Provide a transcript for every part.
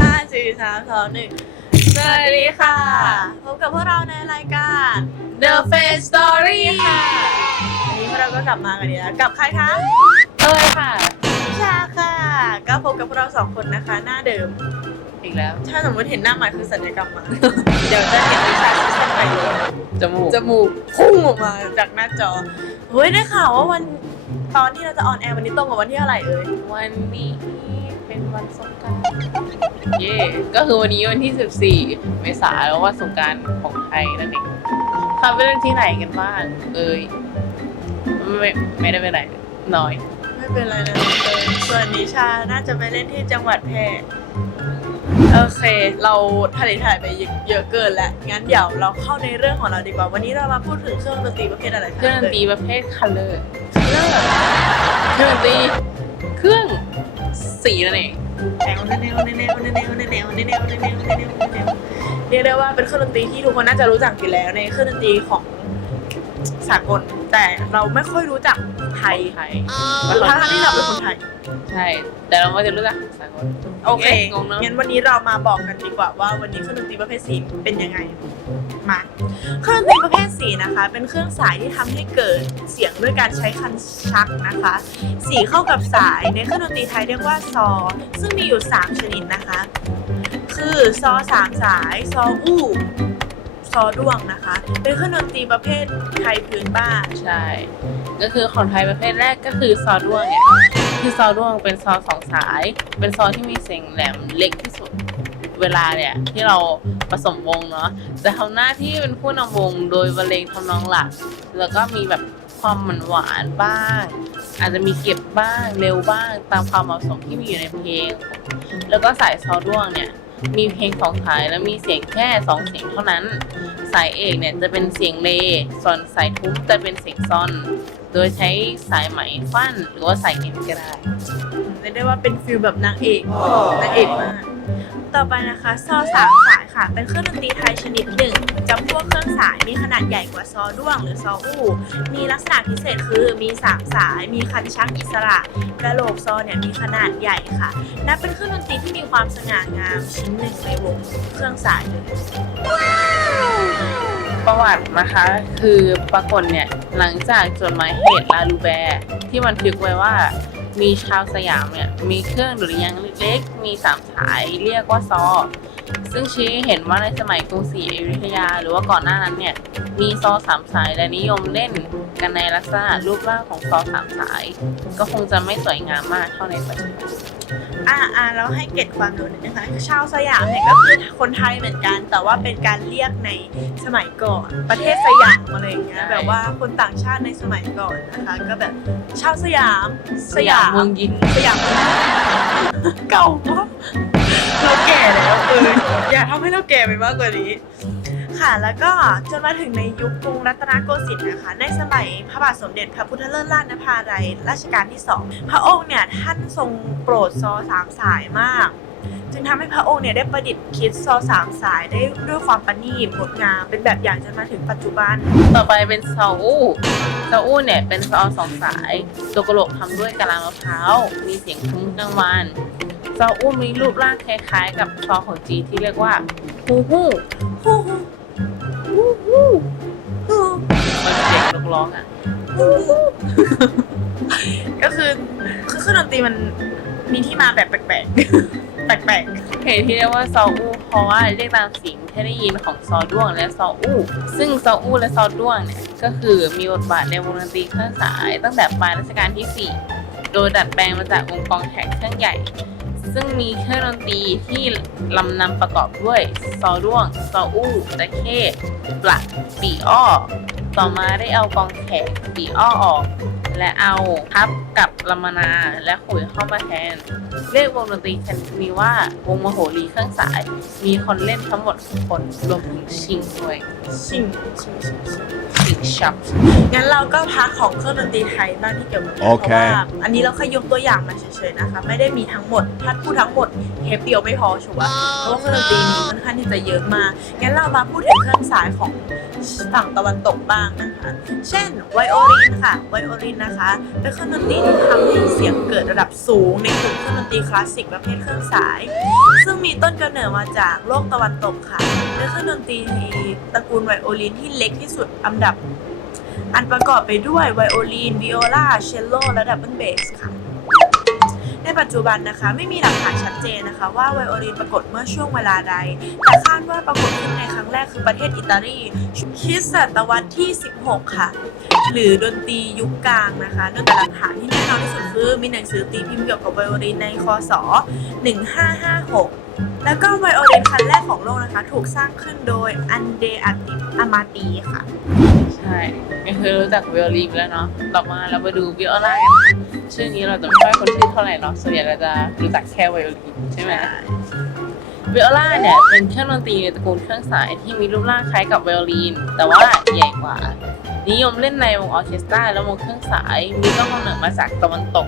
ห้าสี่สามสองหนึ่งสวัสดีค่ะ พบกับพวกเราในรายการ The Face Story ค่ะวันนี้พวกเราก็กลับมากันดีแล้วกับใครคะเอ้ยค่ะ พิชาค่ะ ก็พบกับพวกเราสองคนนะคะ หน้าเดิม อีกแล้ว ถ้าสมมติเห็นหน้าใหม่คือสัญญกรรมมา เดี๋ยวจะเห็นวิชาที่เส้นไปเลย จมูก จมูกพุ่งออกมาจากหน้าจอ เฮ้ยได้ข่าวว่าวันตอนที่เราจะออนแอร์วันนี้ตรงกับวันที่เท่าไหร่เอ่ยวันนี้ เป็นวันสงกรารเย่ก็คือวันนี้วันที่ 14 เมษายนแล้วว่าสงกรารของไทยนั่นเองค่ะไปเล่นที่ไหนกันบ้าง เอ้ยไม่ไม่ได้ไปไหนน้อย ไม่เป็นไรนะเลยส่วนนิชาน่าจะไปเล่นที่จังหวัดแพร่โอเค เราทะเลถ่ายไปเยอะเกินแล้วงั้นเดี๋ยวเราเข้าในเรื่องของเราดีกว่า วันนี้เรามาพูดถึงเครื่องดนตรีประเภทอะไรคะเครื่องดนตรีประเภทคัลเลอร์เรื่องแบบเครื่องดนตรีเครื่อง สีนั่นเองแนวแนวแนวแนวแนวแนวแนวแนวแนวแนวแนวแนวแนวเรียกได้ว่าเป็นเครื่องดนตรีที่ทุกคนน่าจะรู้จักอยู่แล้วในเครื่องดนตรีของสากลแต่เราไม่ค่อยรู้จัก ไทยไทยทั้งๆที่เราเป็นคนไทย ใช่ แต่เราไม่จะรู้จักสากลโอเคงงเนอะงั้นวันนี้เรามาบอกกันดีกว่าว่าวันนี้เครื่องดนตรีประเภทสีเป็นยังไง มา เครื่องดนตรีประเภทสีนะคะ เป็นเครื่องสายที่ทำให้เกิดเสียงด้วยการใช้คันชักนะคะ สีเข้ากับสายในเครื่องดนตรีไทยเรียกว่าซอ ซึ่งมีอยู่ 3 ชนิดนะคะ คือซอสามสาย ซออู้ ซอด้วงนะคะ เป็นเครื่องดนตรีประเภทไทยพื้นบ้าน ใช่ ก็คือของไทยประเภทแรกก็คือซอด้วงเนี่ยคือซอด้วงเป็นซอสองสาย เป็นซอที่มีเสียงแหลมเล็กที่สุดเวลาเนี่ยที่เราผสมวงเนาะจะทำหน้าที่เป็นผู้นำวงโดยบรรเลงทำนองหลัก แล้วก็มีแบบความหวานหวานบ้าง อาจจะมีเก็บบ้างเร็วบ้างตามความเหมาะสมที่มีอยู่ในเพลง แล้วก็สายซอด้วงเนี่ย มีเพลงสองสายแล้วมีเสียงแค่สองเสียงเท่านั้น สายเอกเนี่ยจะเป็นเสียงเล ส่วนสายทุ้มจะเป็นเสียงซอน โดยใช้สายไหมฟั่นหรือว่าสายเอ็นก็ได้เรียกได้ว่าเป็นฟิลแบบนางเอกนางเอกมาก ต่อไปนะคะซอสามสาย ค่ะ เป็นเครื่องดนตรีไทยชนิดหนึ่งจำพวกเครื่องสายมีขนาดใหญ่กว่าซอด้วงหรือซออู้ มีลักษณะพิเศษคือมีสามสาย มีคันชักอิสระกระโหลกซอเนี่ยมีขนาดใหญ่ค่ะนับเป็นเครื่องดนตรีที่มีความสง่างามชิ้นหนึ่งในวงเครื่องสายเลยประวัตินะคะคือปรากฏเนี่ยหลังจากจดหมายเหตุลาลูแบร์ที่บันทึกไว้ว่ามีชาวสยามเนี่ยมีเครื่องดุริยางเล็กๆ มีสามสายเรียกว่าซอ ซึ่งชี้ให้เห็นว่าในสมัยกรุงศรีอยุธยา หรือว่าก่อนหน้านั้นเนี่ย มีซอสามสายและนิยมเล่นกันในลักษณะรูปร่างของซอสามสาย ก็คงจะไม่สวยงามมากเท่าในปัจจุบันอ่าอ่าแล้วให้เก็ตความรู้นิดนึงนะคะชาวสยามเนี่ยก็คือคนไทยเหมือนกัน แต่ว่าเป็นการเรียกในสมัยก่อนประเทศสยามอะไรอย่างเงี้ยใช่แบบว่าคนต่างชาติในสมัยก่อนนะคะ ก็แบบชาวสยามสยามเมืองยินสยามเมืองยินเก่ามาก แก่ไปมากกว่านี้ ค่ะแล้วก็จนมาถึงในยุคกรุงรัตนโกสินทร์นะคะ ในสมัยพระบาทสมเด็จพระพุทธเลิศราชนภาลัยรัชกาลที่สองพระองค์เนี่ยท่านทรงโปรดซอสามสายมาก จึงทำให้พระองค์เนี่ยได้ประดิษฐ์คิดซอสามสายได้ด้วยความประณีตงดงามเป็นแบบอย่างจนมาถึงปัจจุบัน ต่อไปเป็นซออู้ซออู้เนี่ยเป็นซอสองสายตัวกระโหลกทำด้วยกะลามะพร้าวมีเสียงทุ้มกลางวันซออู้มีรูปร่างคล้ายๆ กับซอของจีที่เรียกว่า ฮูฮู้ฮู้ฮู้ฮู้ฮู้มันเสียงนกร้องอะก็คือคือเครื่องดนตรีมันมีที่มาแบบแปลกๆ แปลกเหตุที่เรียกว่าซออู้เพราะว่าเรียกตามเสียงที่ได้ยินของซอด้วงและซออู้ซึ่งซออู้และซอด้วงเนี่ยก็คือมีบทบาทในวงดนตรีเครื่องสาย ตั้งแต่ปลายรัชกาลที่ 4 โดยดัดแปลงมาจากวงกองแขกเครื่องใหญ่ ซึ่งมีเครื่องดนตรีที่ลำนำประกอบด้วยซอด้วง ซออู้ตะเข้ปลักปีอ้อ ต่อมาได้เอากองแขกปีอ้อออก และเอาพับกับลำมนาและขุยเข้ามาแทน เรียกวงดนตรีชนิดนี้ว่าวงมโหรีเครื่องสาย มีคนเล่นทั้งหมด6คนรวมถึงชิงด้วยชิงชิงชิงชิงชิงชับงั้นเราก็พักของเครื่องดนตรีไทยบ้างที่เกี่ยวกับโอเคพราะว่าอันนี้เราแค่ยกตัวอย่างมาเฉยๆนะคะ ไม่ได้มีทั้งหมดถ้าพูดทั้งหมดเทปเดียวไม่พอชัวร์เพราะว่าเครื่องดนตรีนี้ค่อนข้างที่จะเยอะมากงั้นเรามาพูดถึงเครื่องสายของฝั่งตะวันตกบ้างนะคะ เช่นไวโอลินค่ะไวโอลินนะคะเป็นเครื่องดนตรีที่ทำให้เสียงเกิดระดับสูงในกลุ่มเครื่องดนตรีคลาสสิกประเภทเครื่องสาย ซึ่งมีต้นกำเนิดมาจากโลกตะวันตกค่ะเป็นเครื่องดนตรีตระกูลไวโอลินที่เล็กที่สุดอันดับ อันประกอบไปด้วยไวโอลินวิโอลาเชลโลและดับเบิลเบสค่ะในปัจจุบันนะคะไม่มีหลักฐานชัดเจนนะคะ ว่าไวโอลินปรากฏเมื่อช่วงเวลาใด แต่คาดว่าปรากฏขึ้นในครั้งแรกคือประเทศอิตาลีคริสตศตวรรษที่ 16 ค่ะ หรือดนตรียุคกลางนะคะเนื่องจากหลักฐานที่แน่นอนที่สุดคือมีหนังสือตีพิมพ์เกี่ยวกับไวโอลินในคศ 1556 แล้วก็ไวโอลินคันแรกของโลกนะคะ ถูกสร้างขึ้นโดยอันเดอาติอามาตีค่ะ ใช่ก็คือรู้จักวิโอลินแล้วเนาะต่อมาเรามาดูวิโอลากันค่ะชื่อนี้เราจะไม่ค่อยคุ้นชื่อเท่าไหร่เนาะส่วนใหญ่เราจะรู้จักแค่ไวโอลินใช่ไหมวิโอลาเนี่ยเป็นเครื่องดนตรีในตระกูลเครื่องสายที่มีรูปร่างคล้ายกับไวโอลินแต่ว่าใหญ่กว่า นิยมเล่นในวงออร์เคสตราและวงเครื่องสายมีต้นกำเนิดมาจากตะวันตก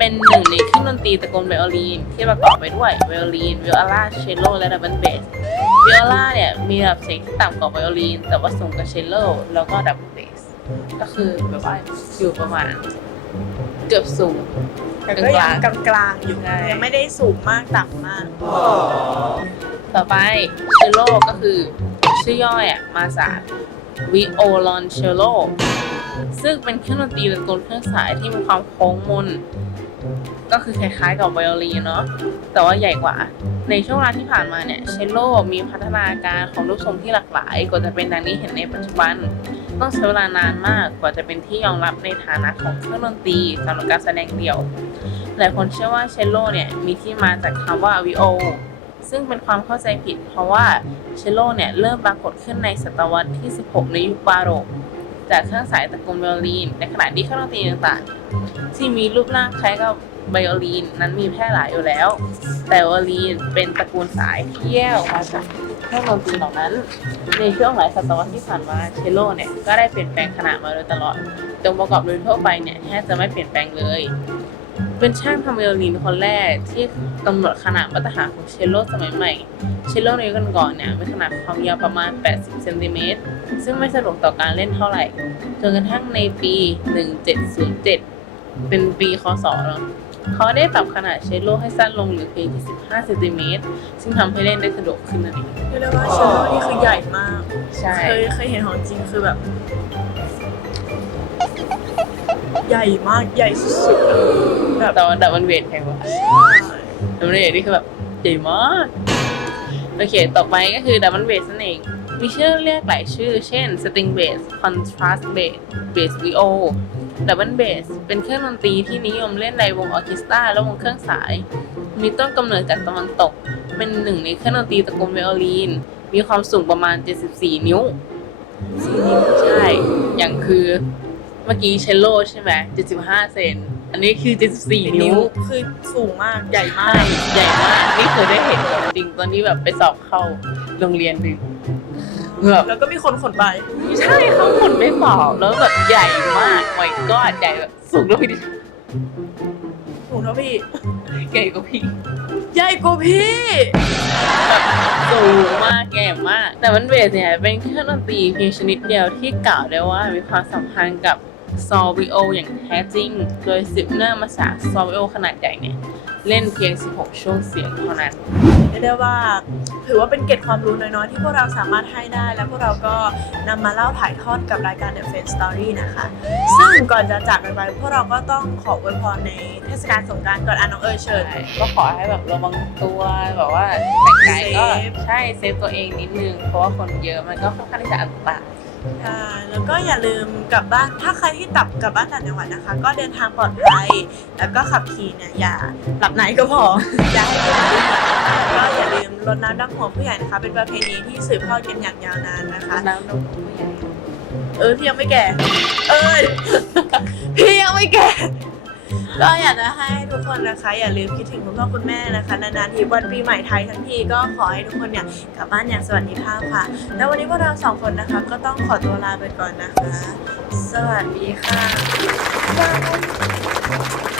เป็นหนึ่งในเครื่องดนตรีตระกูลไวโอลินที่ประกอบไปด้วยไวโอลินวิโอลาเชลโลและดับเบิลเบสวิโอลาเนี่ยมีระดับเสียงที่ต่ำกว่าไวโอลินแต่ว่าสูงกว่าเชลโลแล้วก็ดับเบิลเบสก็คือแบบว่าอยู่ประมาณเกือบสูงแต่ก็ยังกลางๆอยู่ใช่ยังไม่ได้สูงมากต่ำมาก ต่อไปเชลโลก็คือ ชื่อย่อยอะมาจากวิโอลอนเชลโลซึ่งเป็นเครื่องดนตรีตระกูลเครื่องสายที่มีความโค้งมน ก็คือคล้ายๆกับไวโอลินเนาะแต่ว่าใหญ่กว่า ในช่วงเวลาที่ผ่านมาเนี่ยเชลโลมีพัฒนาการของรูปทรงที่หลากหลายกว่าจะเป็นดังนี้เห็นในปัจจุบัน ต้องใช้เวลานานมากกว่าจะเป็นที่ยอมรับในฐานะของเครื่องดนตรีสำหรับการแสดงเดี่ยว หลายคนเชื่อว่าเชลโลเนี่ยมีที่มาจากคำว่าวิโอซึ่งเป็นความเข้าใจผิดเพราะว่าเชลโลเนี่ยเริ่มปรากฏขึ้นในศตวรรษที่ 16 ในยุคบาโรก จากเครื่องสายตระกูลไวโอลินในขณะที่เครื่องดนตรีต่างๆ ที่มีรูปร่างคล้ายกับไวโอลินนั้นมีแพร่หลายอยู่แล้ว แต่ไวโอลินเป็นตระกูลสายที่แยกมาจากเครื่องดนตรีเหล่านั้น ในช่วงหลายศตวรรษที่ผ่านมาเชลโลเนี่ยก็ได้เปลี่ยนแปลงขนาดมาโดยตลอดจงประกอบโดยทั่วไปเนี่ยแทบจะไม่เปลี่ยนแปลงเลย เป็นช่างทำไวโอลินคนแรกที่กำหนดขนาดมาตรฐานของเชลโลสมัยใหม่ เชลโลในยุคก่อนเนี่ยมีขนาดความยาวประมาณ 80 เซนติเมตร ซึ่งไม่สะดวกต่อการเล่นเท่าไหร่จนกระทั่งในปี 1707 เป็นปีคศเนอะเขาได้ปรับขนาดเชลโลให้สั้นลงเหรือเพียงแค่15เซนติเมตรซึ่งทำให้เล่นได้สะดวกขึ้นนั่นเองเรียกได้ว่าเชลโลนี่คือใหญ่มาก ใช่ เคยเคยเห็นของจริงคือแบบ ใหญ่มากใหญ่สุดๆอะแบบแต่ว่าดับเบิลเวทแพงกว่าดับเบิลเบสนี่คือแบบใหญ่มาก โอเค ต่อไปก็คือดับเบิลเบสนั่นเอง มีชื่อเรียกหลายชื่อ เช่น string bass contrast bass bass VO ดับเบิลเบสเป็นเครื่องดนตรีที่นิยมเล่นในวงออร์เคสตราและวงเครื่องสาย มีต้นกำเนิดจากตะวันตก เป็นหนึ่งในเครื่องดนตรีตระกูลไวโอลิน มีความสูงประมาณ 74 นิ้วใช่ อย่างคือเมื่อกี้เชลโลใช่ไหม75 เซน อันนี้คือ 74 นิ้วคือสูงมากใหญ่มาใช่กใหญ่มาก นี่เคยได้เห็นของจริงตอนที่แบบไปสอบเข้าโรงเรียนหนึ่ง แบบแล้วก็มีคนขนไปใช่เขาหมุนไปสอบแล้วแบบใหญ่มากไว้ก็ใหญ่แบบสูงกว่าพี่ดิสูงเท่าพี่ใหญ่กว่าพี่ใหญ่กว่าพี่สูงมากใหญ่มาก แต่มันเบสเนี่ยเป็นเครื่องดนตรีเพียงชนิดเดียวที่กล่าวได้ว่ามีความสัมพันธ์กับ ซอวิโออย่างแท้จริง โดยสืบเนื่องมาจากซอวิโอขนาดใหญ่เนี่ย เล่นเพียง 16 ช่วงเสียงเท่านั้น เรียกได้ว่าถือว่าเป็นเกร็ดความรู้น้อยๆ ที่พวกเราสามารถให้ได้ และพวกเราก็นำมาเล่าถ่ายทอดกับรายการ The f a n Story นะคะ ซึ่งก่อนจะจากกันไปพวกเราก็ต้องขออวยพรในเทศกาลสงกรารก่อนอะน้องเอ๋ยเชิญใช่ก็ขอให้แบบระวังตัวแบบว่าแต่งกายก็เซฟใช่เซฟตัวเองนิดนึง เพราะว่าคนเยอะมันก็ค่อนข้างที่จะอันตราย ใช่แล้วก็อย่าลืมกลับบ้านถ้าใครที่ตับกลับบ้านต่างจังหวัดนะคะ ก็เดินทางปลอดภัย แล้วก็ขับขี่เนี่ยอย่าหลับในก็พอ อย่าให้เป็นผู้ใหญ่แล้วก็อย่าลืมรดน้ำดำหัวผู้ใหญ่นะคะ เป็นประเพณีที่สืบทอดกันอย่างยาวนานนะคะ น้ำนมผู้ใหญ่เออพี่ยังไม่แก่ เออพี่ยังไม่แก่ ก็อยากจะให้ทุกคนนะคะ อย่าลืมคิดถึงคุณพ่อคุณแม่นะคะนานๆทีวันปีใหม่ไทยทั้งทีก็ขอให้ทุกคนเนี่ยกลับบ้านอย่างสวัสดิภาพค่ะ แล้ววันนี้พวกเราสองคนนะคะ ก็ต้องขอตัวลาไปก่อนนะคะ สวัสดีค่ะบ๊า